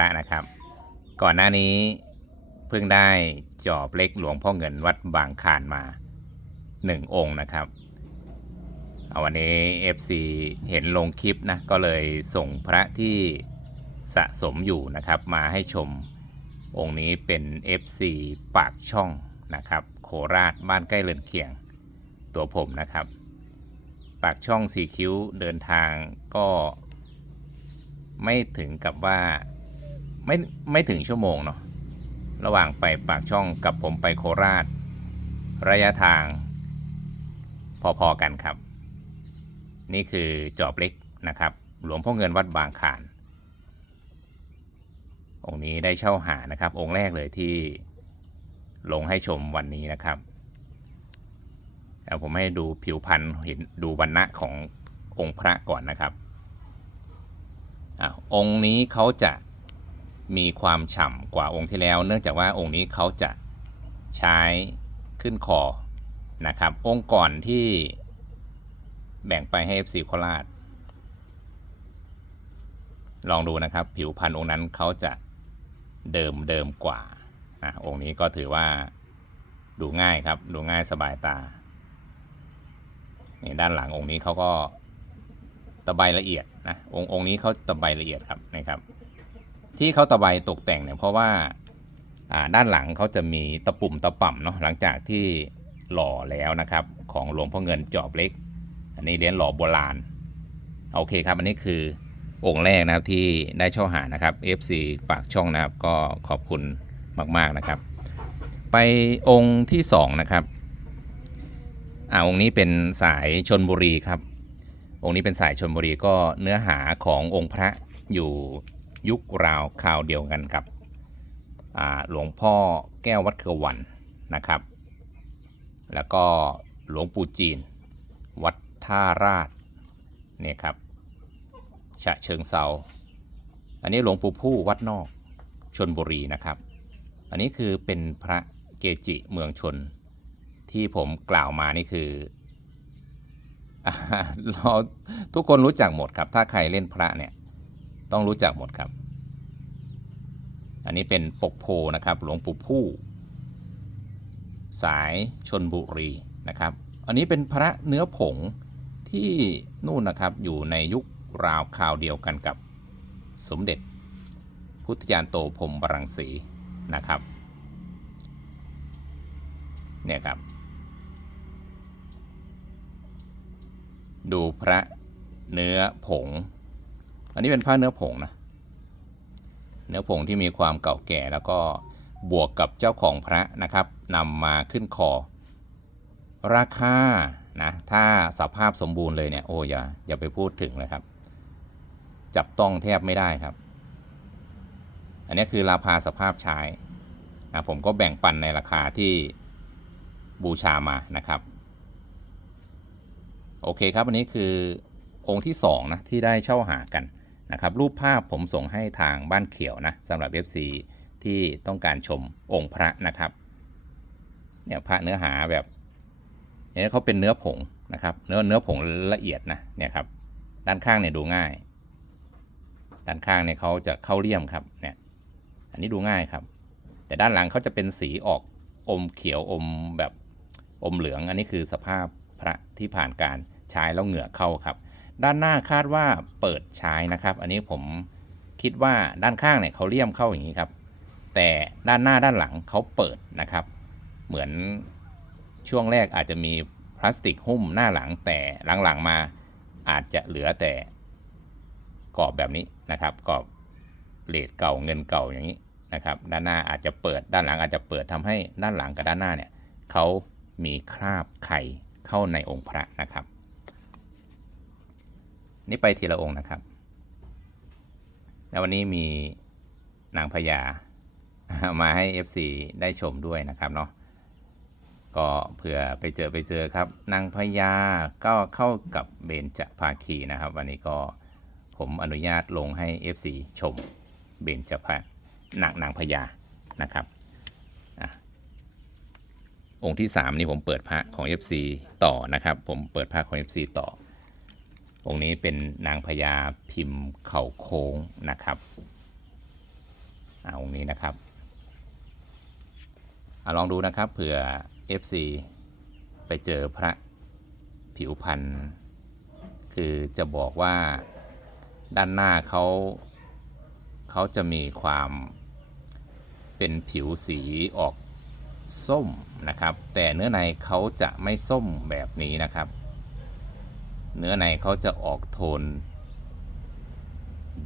พระนะครับ ก่อนหน้านี้เพิ่งได้จอบเล็กหลวงพ่อเงินวัดบางคานมาหนึ่งองค์นะครับ เอาวันนี้ FC เห็นลงคลิปนะก็เลยส่งพระที่สะสมอยู่นะครับ มาให้ชมองค์นี้เป็น FC ปากช่องนะครับ โคราชบ้านใกล้เรือนเคียงตัวผมนะครับ ปากช่องสีคิ้วเดินทางก็ไม่ถึงกับว่า ไม่ไม่ถึงชั่วโมงเนาะระหว่างไปปากช่องกับผมไปโคราช ระยะทาง พอๆกันครับ นี่คือจอบเล็กนะครับ หลวงพ่อเงินวัดบางขานองค์นี้ได้เช่าหานะครับ องค์แรกเลยที่ลงให้ชมวันนี้นะครับแล้วผมให้ดูผิวพรรณเห็นดูวันณะขององค์พระก่อนนะครับอะองค์นี้เขาจะ มีความฉ่ำกว่าองค์ที่แล้ว เนื่องจากว่าองค์นี้เขาจะใช้ขึ้นคอนะครับ องค์ก่อนที่แบ่งไปให้ FC โคราช ลองดูนะครับ ผิวพรรณองค์นั้นเขาจะเดิมเดิมกว่าอะองค์นี้ก็ถือว่าดูง่ายครับดูง่ายสบายตานี่ด้านหลังองค์นี้เขาก็ตะไบละเอียดนะองค์องค์นี้เขาตะไบละเอียดครับนะครับ ที่เขาตะไบตกแต่งเนี่ยเพราะว่าด้านหลังเขาจะมีตะปุ่มตะป่ำเนาะหลังจากที่หล่อแล้วนะครับ ของหลวงพ่อเงินจอบเล็ก อันนี้เหรียญหล่อโบราณโอเคครับ อันนี้คือองค์แรกนะครับที่ได้เช่าหานะครับ FC ปากช่องนะครับก็ขอบคุณมาก ๆ นะครับ ไปองค์ที่สองนะครับอ่าองค์นี้เป็นสายชนบุรีครับ องค์นี้เป็นสายชนบุรีก็เนื้อหาขององค์พระอยู่ ยุคราวคราวเดียวกันกับหลวงพ่อแก้ววัดเกวันนะครับ แล้วก็หลวงปู่จีน วัดท่าราชเนี่ยครับฉะเชิงเซาอันนี้หลวงปู่ผู้วัดนอกชนบุรีนะครับ อันนี้คือเป็นพระเกจิเมืองชนที่ผมกล่าวมานี่คือเราทุกคนรู้จักหมดครับ ถ้าใครเล่นพระเนี่ย ต้องรู้จักหมดครับ อันนี้เป็นปกโพนะครับหลวงปู่ผู้ สายชนบุรีนะครับ อันนี้เป็นพระเนื้อผงที่นู่นนะครับอยู่ในยุคราวคราวเดียวกันกับสมเด็จ พุทธยานโตพรมบรังสีนะครับเนี่ยครับ ดูพระเนื้อผง อันนี้เป็นพระเนื้อผงนะ เนื้อผงที่มีความเก่าแก่แล้วก็บวกกับเจ้าของพระนะครับนำมาขึ้นคอ ราคานะถ้าสภาพสมบูรณ์เลยเนี่ยโอ้อย่าอย่าไปพูดถึงเลยครับ จับต้องแทบไม่ได้ครับ อันนี้คือราคาสภาพใช้นะผมก็แบ่งปันในราคาที่บูชามานะครับ โอเคครับ อันนี้คือองค์ที่2นะที่ได้เช่าหากัน นะครับรูปภาพผมส่งให้ทางบ้านเขียวนะสำหรับ FC ที่ต้องการชมองค์พระนะครับเนี่ยพระเนื้อหาแบบเนี่ยเขาเป็นเนื้อผงนะครับ เนื้อเนื้อผงละเอียดนะเนี่ยครับด้านข้างเนี่ยดูง่าย ด้านข้างเนี่ยเขาจะเข้าเลี่ยมครับเนี่ยอันนี้ดูง่ายครับ แต่ด้านหลังเขาจะเป็นสีออกอมเขียวอมแบบอมเหลือง อันนี้คือสภาพพระที่ผ่านการใช้แล้วเหงื่อเข้าครับ ด้านหน้าคาดว่าเปิดใช้นะครับ อันนี้ผมคิดว่าด้านข้างเนี่ยเขาเลี่ยมเข้าอย่างนี้ครับ แต่ด้านหน้าด้านหลังเขาเปิดนะครับ เหมือนช่วงแรกอาจจะมีพลาสติกหุ้มหน้าหลังแต่หลังๆมาอาจจะเหลือแต่กรอบแบบนี้นะครับกรอบเลดเก่าเงินเก่าอย่างนี้นะครับด้านหน้าอาจจะเปิดด้านหลังอาจจะเปิดทำให้ด้านหลังกับด้านหน้าเนี่ยเขามีคราบไข่เข้าในองค์พระนะครับ นี่ไปทีละองค์นะครับ แล้ววันนี้มีนางพญามาให้ FC ได้ชมด้วยนะครับเนาะก็เผื่อไปเจอไปเจอครับนางพญาก็เข้ากับเบญจภาคีนะครับ วันนี้ก็ผมอนุญาตลงให้ FC ชมเบญจภานางนางพญานะครับอองค์ที่ 3 นี่ผมเปิดพระของ FC ต่อนะครับ ผมเปิดพระของ FC ต่อ องค์นี้เป็นนางพญาพิมพ์เข่าโค้งนะครับอ่าองค์นี้นะครับอะลองดูนะครับเผื่อ FC ไปเจอพระผิวพันธ์คือจะบอกว่าด้านหน้าเขาเขาจะมีความเป็นผิวสีออกส้มนะครับ แต่เนื้อในเขาจะไม่ส้มแบบนี้นะครับ เนื้อในเขาจะออกโทน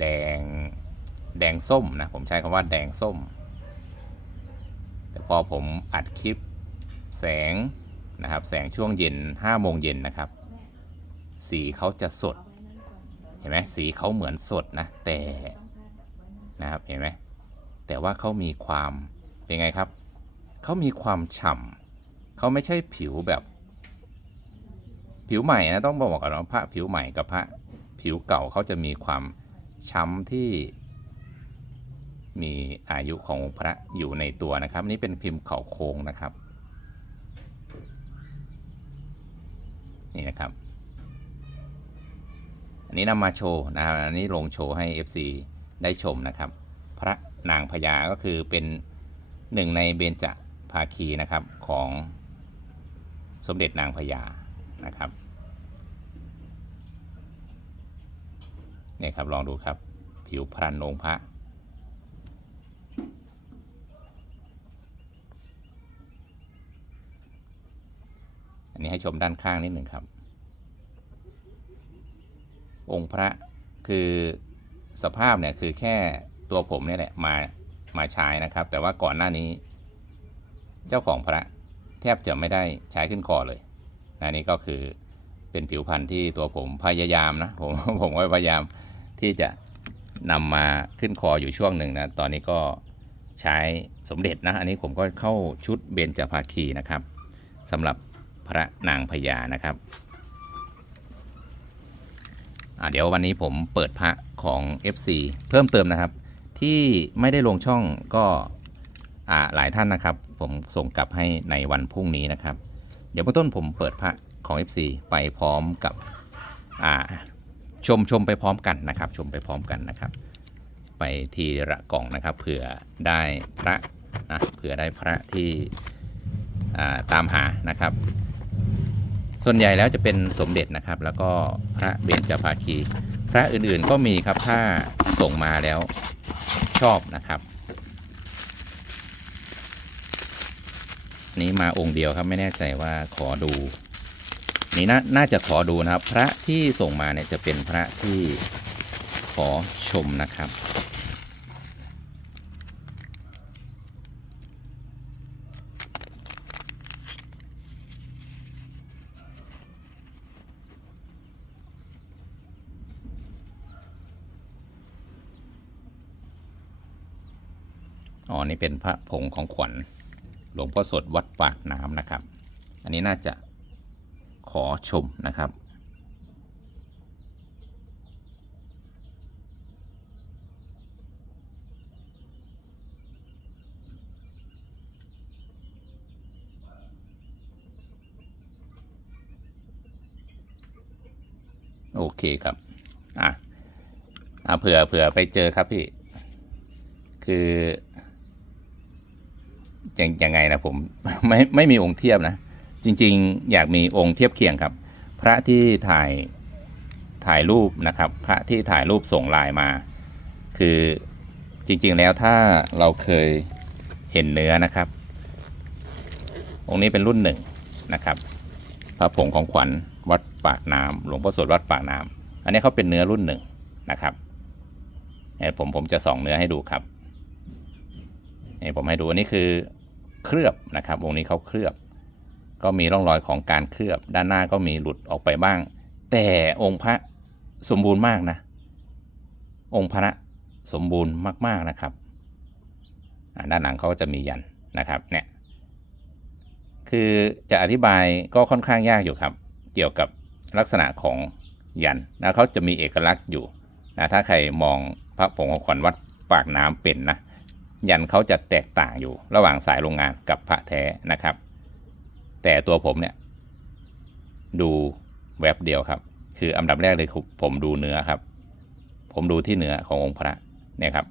แดงแดงส้มนะ ผมใช้คำว่าแดงส้ม แต่พอผมอัดคลิปแสงนะครับ แสงช่วงเย็น5โมงเย็นนะครับ สีเขาจะสด เห็นไหมสีเขาเหมือนสดนะ แต่นะครับเห็นไหมแต่ว่าเขามีความเป็นไงครับ เขามีความฉ่ำเขาไม่ใช่ผิวแบบ ผิวใหม่นะต้องบอกก่อนว่าพระผิวใหม่กับพระผิวเก่าเขาจะมีความช้ำที่มีอายุของพระอยู่ในตัวนะครับ นี่เป็นพิมพ์เข่าโค้งนะครับ นี่นะครับ อันนี้นำมาโชว์นะครับอันนี้ลงโชว์ให้ FC ได้ชมนะครับ พระนางพญาก็คือเป็นหนึ่งในเบญจภาคีนะครับของสมเด็จนางพญา นะครับเนี่ยครับลองดูครับ ผิวพรรณองค์พระอันนี้ให้ชมด้านข้างนิดหนึ่งครับ องค์พระคือสภาพเนี่ยคือแค่ตัวผมเนี่ยแหละมามาใช้นะครับ แต่ว่าก่อนหน้านี้ เจ้าของพระแทบจะไม่ได้ใช้ขึ้นคอเลย นะนี่ก็คือเป็นผิวพรรณที่ตัวผมพยายามนะผมผมก็พยายามที่จะนำมาขึ้นคออยู่ช่วงหนึ่งนะตอนนี้ก็ใช้สมเด็จนะอันนี้ผมก็เข้าชุดเบญจภาคีนะครับสำหรับพระนางพญานะครับอ่าเดี๋ยววันนี้ผมเปิดพระของ FC เพิ่มเติมนะครับ ที่ไม่ได้ลงช่องก็อ่าหลายท่านนะครับ ผมส่งกลับให้ในวันพรุ่งนี้นะครับ เดี๋ยวเบื้องต้นผมเปิดพระของ FC ไปพร้อมกับชมชมไปพร้อมกันนะครับ ชมไปพร้อมกันนะครับ ไปทีละกล่องนะครับเผื่อได้พระนะเผื่อได้พระที่ตามหานะครับ ส่วนใหญ่แล้วจะเป็นสมเด็จนะครับ แล้วก็พระเบญจภาคี พระอื่นๆก็มีครับถ้าส่งมาแล้วชอบนะครับ นี้มาองค์เดียวครับไม่แน่ใจว่าขอดู นี่นาน่าจะขอดูนะครับ พระที่ส่งมาเนี่ยจะเป็นพระที่ขอชมนะครับ อ๋อ นี่เป็นพระผงของขวัญ หลวงพ่อสดวัดปากน้ำนะครับ อันนี้น่าจะขอชมนะครับ โอเคครับ อะอะเผื่อเผื่อไปเจอครับพี่ คือ ยังยังไงนะผมไม่ไม่มีองค์เทียบนะ จริง ๆ อยากมีองค์เทียบเคียงครับ พระที่ถ่ายถ่ายรูปนะครับ พระที่ถ่ายรูปส่งไลน์มา คือจริงๆแล้วถ้าเราเคยเห็นเนื้อนะครับ องค์นี้เป็นรุ่นหนึ่งนะครับ พระผงของขวัญวัดปากน้ำหลวงพ่อสดวัดปากน้ำอันนี้เขาเป็นเนื้อรุ่นหนึ่งนะครับผมผมจะส่องเนื้อให้ดูครับนี่ผมให้ดูอันนี้คือ เคลือบนะครับ วงนี้เขาเคลือบ ก็มีร่องรอยของการเคลือบ ด้านหน้าก็มีหลุดออกไปบ้าง แต่องค์พระสมบูรณ์มากนะ องค์พระสมบูรณ์มาก ๆนะครับด้านหลังเขาก็จะมียันนะครับเนี่ยคือจะอธิบายก็ค่อนข้างยากอยู่ครับ เกี่ยวกับลักษณะของยันนะเขาจะมีเอกลักษณ์อยู่นะถ้าใครมองพระผงของขวัญวัดปากน้ำเป็นนะ ยันเขาจะแตกต่างอยู่ระหว่างสายโรงงานกับพระแท้นะครับ แต่ตัวผมเนี่ย ดูแวบเดียวครับ คืออันดับแรกเลยผมดูเนื้อครับ ผมดูที่เนื้อขององค์พระเนี่ยครับ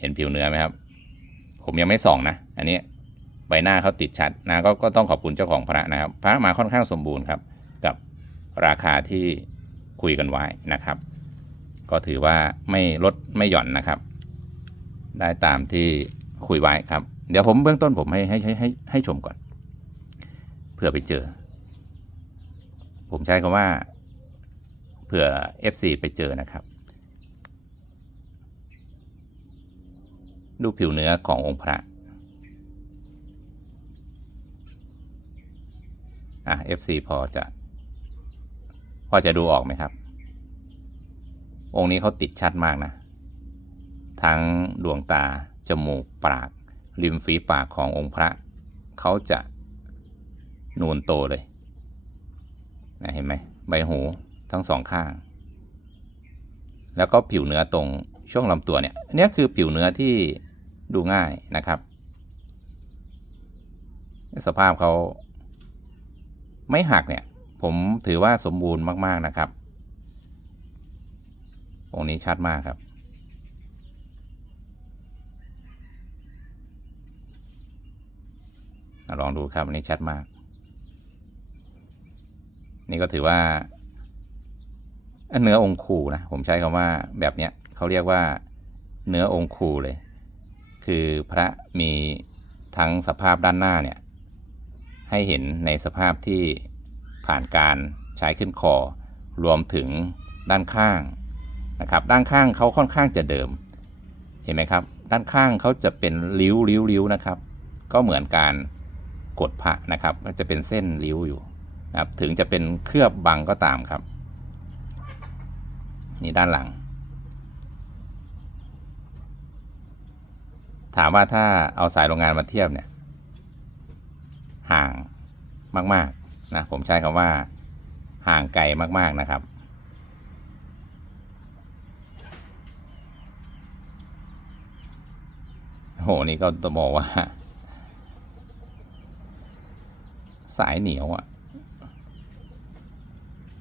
เห็นผิวเนื้อไหมครับ ผมยังไม่ส่องนะ อันนี้ใบหน้าเขาติดชัดนะก็ก็ต้องขอบคุณเจ้าของพระนะครับ พระมาค่อนข้างสมบูรณ์ครับ กับราคาที่คุยกันไว้นะครับ ก็ถือว่าไม่ลดไม่หย่อนนะครับ ได้ตามที่คุยไว้ครับ เดี๋ยวผมเบื้องต้นผมให้ให้ให้ให้ให้ชมก่อน เผื่อไปเจอ ผมใช้คำว่า เผื่อ FC ไปเจอนะครับ ดูผิวเนื้อขององค์พระอะ FC พอจะพอจะดูออกไหมครับ องค์นี้เขาติดชัดมากนะ ทั้งดวงตา จมูก ปาก ริมฝีปากขององค์พระ เขาจะนูนโตเลยนะเห็นไหมใบหูทั้งสองข้าง แล้วก็ผิวเนื้อตรงช่วงลำตัวเนี่ยอันเนี้ยคือผิวเนื้อที่ดูง่ายนะครับ สภาพเขาไม่หักเนี่ย ผมถือว่าสมบูรณ์มาก ๆ นะครับองค์นี้ชัดมากครับ ลองดูครับอันนี้ชัดมาก นี่ก็ถือว่าเนื้อองคูนะผมใช้คำว่าแบบเนี้ยเขาเรียกว่าเนื้อองคูเลย คือพระมีทั้งสภาพด้านหน้าเนี่ยให้เห็นในสภาพที่ผ่านการใช้ขึ้นคอ รวมถึงด้านข้างนะครับด้านข้างเขาค่อนข้างจะเดิม เห็นไหมครับ ด้านข้างเขาจะเป็นริ้วริ้วริ้วนะครับ ก็เหมือนการ กดพระนะครับ ก็จะเป็นเส้นริ้วอยู่นะครับ ถึงจะเป็นเคลือบบังก็ตามครับ นี่ด้านหลัง ถามว่าถ้าเอาสายโรงงานมาเทียบเนี่ย ห่างมากๆนะผมใช้คำว่าห่างไกลมากๆนะครับโหนี่ก็ต้องบอกว่า สายเหนียวอะ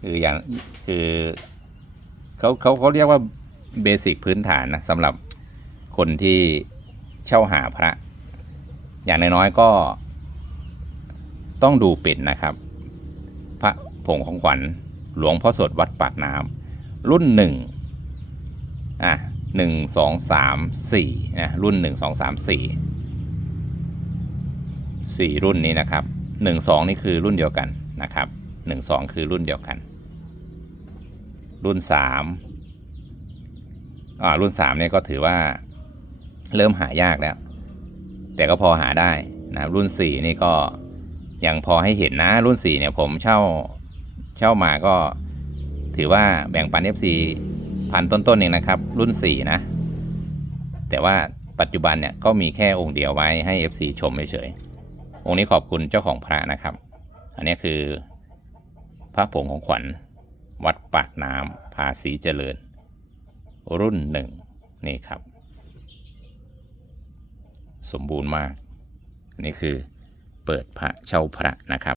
คืออย่างคือเขาเขาเขาเรียกว่าเบสิกพื้นฐานนะสำหรับคนที่เช่าหาพระ อย่างน้อยๆก็ต้องดูเป็นนะครับ พระผงของขวัญหลวงพ่อสดวัดปากน้ำรุ่นหนึ่งอะหนึ่งสองสามสี่นะรุ่นหนึ่งสองสามสี่สี่รุ่นนี้นะครับ หนึ่งสองนี่คือรุ่นเดียวกันนะครับหนึ่งสองคือรุ่นเดียวกัน รุ่นสามอ่ารุ่นสามเนี่ยก็ถือว่าเริ่มหายากแล้ว แต่ก็พอหาได้นะครับรุ่นสี่นี่ก็ยังพอให้เห็นนะรุ่นสี่เนี่ยผมเช่าเช่ามาก็ถือว่าแบ่งปัน FC พันต้นๆเองนะครับ รุ่น 4 นะ แต่ว่าปัจจุบันเนี่ยก็มีแค่องค์เดียวไว้ให้ FC ชมเฉยๆ องค์นี้ขอบคุณเจ้าของพระนะครับ อันนี้คือ พระผงของขวัญ วัดปากน้ำภาษีเจริญ รุ่นหนึ่งนี่ครับ สมบูรณ์มาก อันนี้คือเปิดพระเช่าพระนะครับ